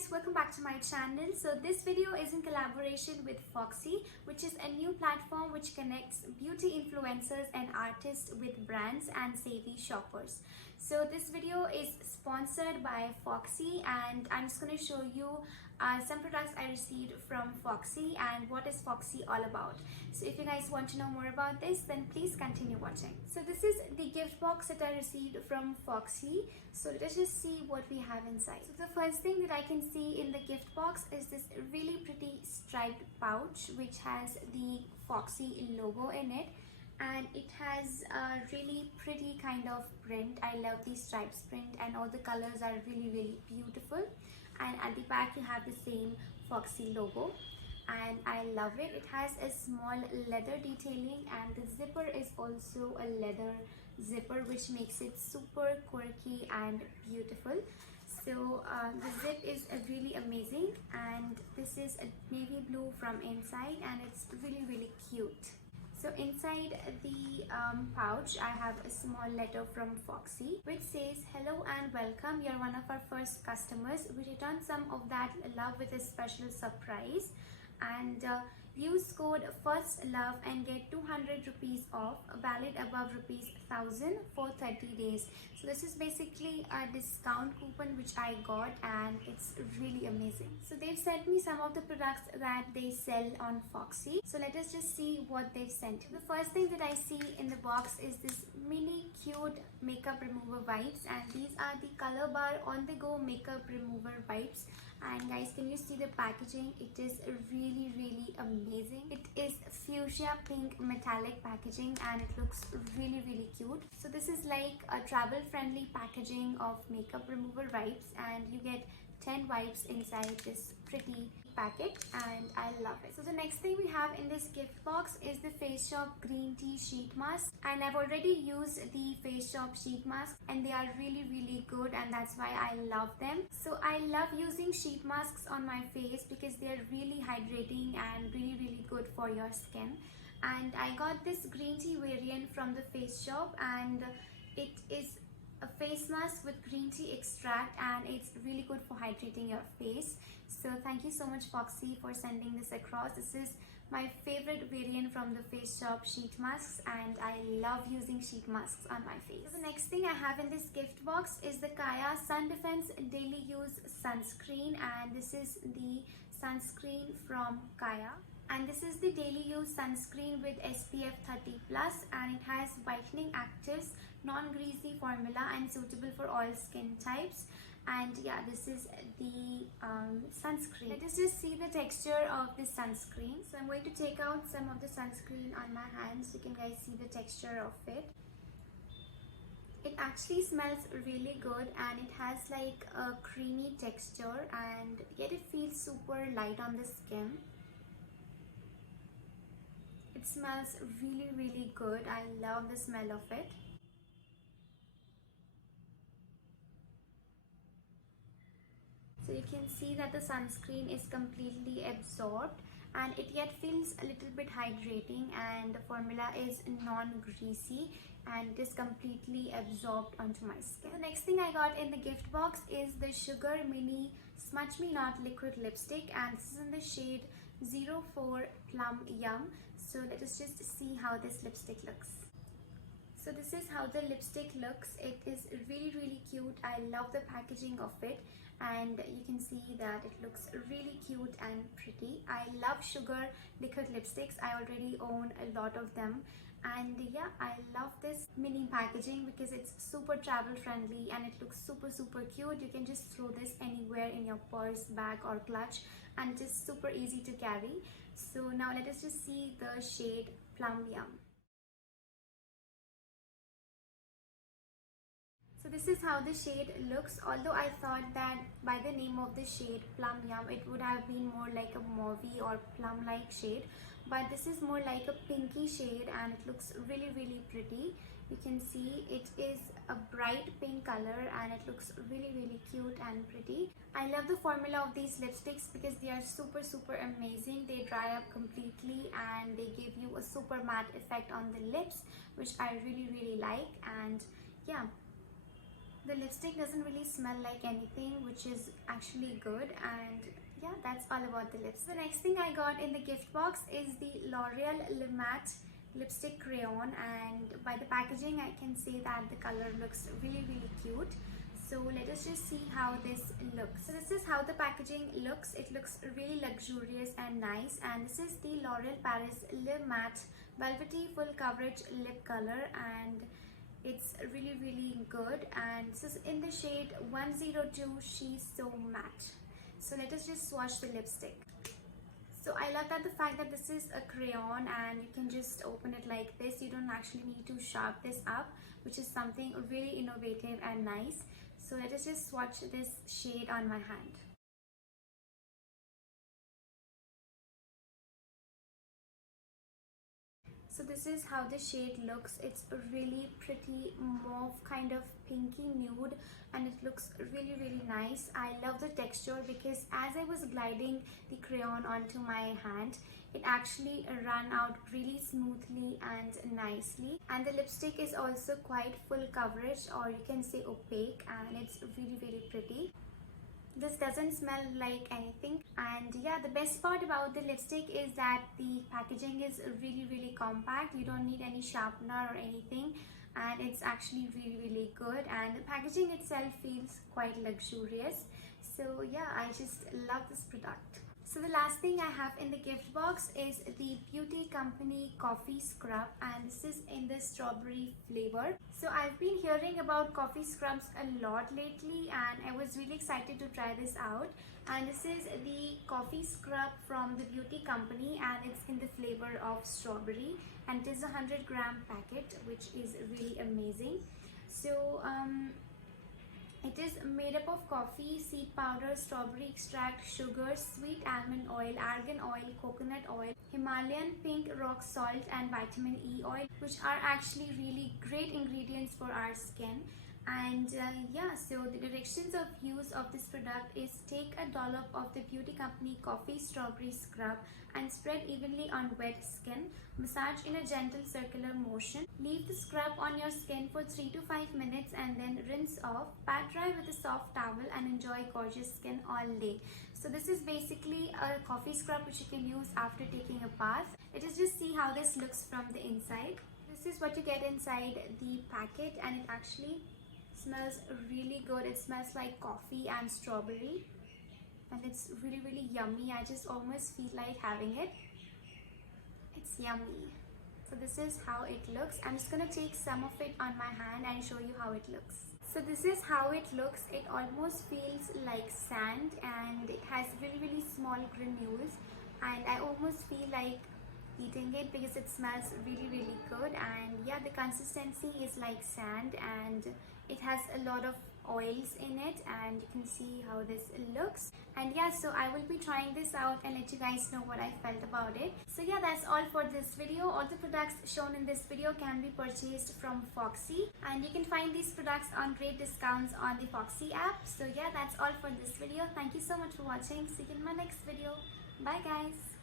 guys, welcome back to my channel. So this video is in collaboration with Foxy, which is a new platform which connects beauty influencers and artists with brands and savvy shoppers. So this video is sponsored by Foxy, and I'm just going to show you some products I received from Foxy and what is Foxy all about. So if you guys want to know more about this, then please continue watching. So this is the gift box that I received from Foxy. So let's just see what we have inside. So the first thing that I can see in the gift box is this really pretty striped pouch which has the Foxy logo in it, and it has a really pretty kind of print. I love the stripes print and all the colors are really beautiful, and at the back you have the same Foxy logo and I love it. It has a small leather detailing and the zipper is also a leather zipper, which makes it super quirky and beautiful. So the zip is really amazing, and this is a navy blue from inside and it's really cute. So inside the pouch, I have a small letter from Foxy which says, "Hello and welcome. You're one of our first customers. We returned some of that love with a special surprise. And use code FIRSTLOVE and get 200 rupees off, valid above rupees 1000 for 30 days. So this is basically a discount coupon which I got, and it's really amazing. So they've sent me some of the products that they sell on Foxy. So let us just see what they've sent. The first thing that I see in the box is this mini cute makeup remover wipes, and these are the Colorbar on the go makeup remover wipes. And guys, can you see the packaging? It is really amazing. It is fuchsia pink metallic packaging and it looks really cute. So this is like a travel friendly packaging of makeup remover wipes, and you get 10 wipes inside this pretty packet, and I love it. So the next thing we have in this gift box is the Face Shop green tea sheet mask, and I've already used the Face Shop sheet mask and they are really good, and that's why I love them. So I love using sheet masks on my face because they're really hydrating and really good for your skin. And I got this green tea variant from the Face Shop, and it is a face mask with green tea extract and it's really good for hydrating your face. So thank you so much Foxy for sending this across. This is my favorite variant from the Face Shop sheet masks, and I love using sheet masks on my face. So the next thing I have in this gift box is the Kaya Sun Defense Daily Use Sunscreen, and this is the sunscreen from Kaya. And this is the daily use sunscreen with SPF 30+, and it has whitening actives, non-greasy formula and suitable for all skin types. And yeah, this is the sunscreen. Let us just see the texture of this sunscreen. So I'm going to take out some of the sunscreen on my hands so you can guys see the texture of it. It actually smells really good and it has like a creamy texture, and yet it feels super light on the skin. It smells really good. I love the smell of it. So you can see that the sunscreen is completely absorbed and it yet feels a little bit hydrating, and the formula is non-greasy and it is completely absorbed onto my skin. The next thing I got in the gift box is the Sugar Mini Smudge Me Not Liquid Lipstick, and this is in the shade 04 Plum Yum. So let us just see how this lipstick looks. So this is how the lipstick looks. It is really cute. I love the packaging of it, and you can see that it looks really cute and pretty. I love sugar liquid lipsticks. I already own a lot of them, and yeah, I love this mini packaging because it's super travel friendly and it looks super cute. You can just throw this anywhere in your purse, bag or clutch, and just super easy to carry. So now let us just see the shade Plum Yum. So this is how the shade looks, although I thought that by the name of the shade Plum Yum it would have been more like a mauvey or plum like shade, but this is more like a pinky shade and it looks really pretty. You can see it is a bright pink color and it looks really cute and pretty. I love the formula of these lipsticks because they are super amazing. They dry up completely and they give you a super matte effect on the lips, which I really like. And yeah, The lipstick doesn't really smell like anything, which is actually good. And yeah, that's all about the lips. The next thing I got in the gift box is the L'Oreal Le Matte lipstick crayon, and by the packaging I can say that the color looks really cute. So let us just see how this looks. So this is how the packaging looks. It looks really luxurious and nice, and this is the L'Oreal Paris Le Matte Velvety Full Coverage Lip Color, and it's really good, and this is in the shade 102 She's So Matte. So let us just swatch the lipstick. So I love that the fact that this is a crayon and you can just open it like this. You don't actually need to sharp this up, which is something really innovative and nice. So let us just swatch this shade on my hand. So this is how the shade looks. It's a really pretty mauve kind of pinky nude, and it looks really nice. I love the texture because as I was gliding the crayon onto my hand, it actually ran out really smoothly and nicely. And the lipstick is also quite full coverage, or you can say opaque, and it's really pretty. This doesn't smell like anything, and yeah, the best part about the lipstick is that the packaging is really compact. You don't need any sharpener or anything, and it's actually really good, and the packaging itself feels quite luxurious. So yeah, I just love this product. So the last thing I have in the gift box is the Beauty Company coffee scrub, and this is in the strawberry flavor. So I've been hearing about coffee scrubs a lot lately, and I was really excited to try this out. And this is the coffee scrub from the Beauty Company, and it's in the flavor of strawberry, and it is a 100-gram packet, which is really amazing. So it is made up of coffee, seed powder, strawberry extract, sugar, sweet almond oil, argan oil, coconut oil, Himalayan pink rock salt, and vitamin E oil, which are actually really great ingredients for our skin. And yeah, so the directions of use of this product is take a dollop of the Beauty Company coffee strawberry scrub and spread evenly on wet skin. Massage in a gentle circular motion. Leave the scrub on your skin for 3 to 5 minutes and then rinse off. Pat dry with a soft towel and enjoy gorgeous skin all day. So this is basically a coffee scrub which you can use after taking a bath. Let us just see how this looks from the inside. This is what you get inside the packet, and it actually smells really good. It smells like coffee and strawberry, and it's really yummy. I just almost feel like having it. It's yummy. So this is how it looks. I'm just gonna take some of it on my hand and show you how it looks. So this is how it looks. It almost feels like sand, and it has really small granules, and I almost feel like eating it because it smells really good. And yeah, the consistency is like sand, and it has a lot of oils in it, and you can see how this looks. And yeah, so I will be trying this out and let you guys know what I felt about it. So yeah, that's all for this video. All the products shown in this video can be purchased from Foxy, and you can find these products on great discounts on the Foxy app. So yeah, that's all for this video. Thank you so much for watching. See you in my next video. Bye guys.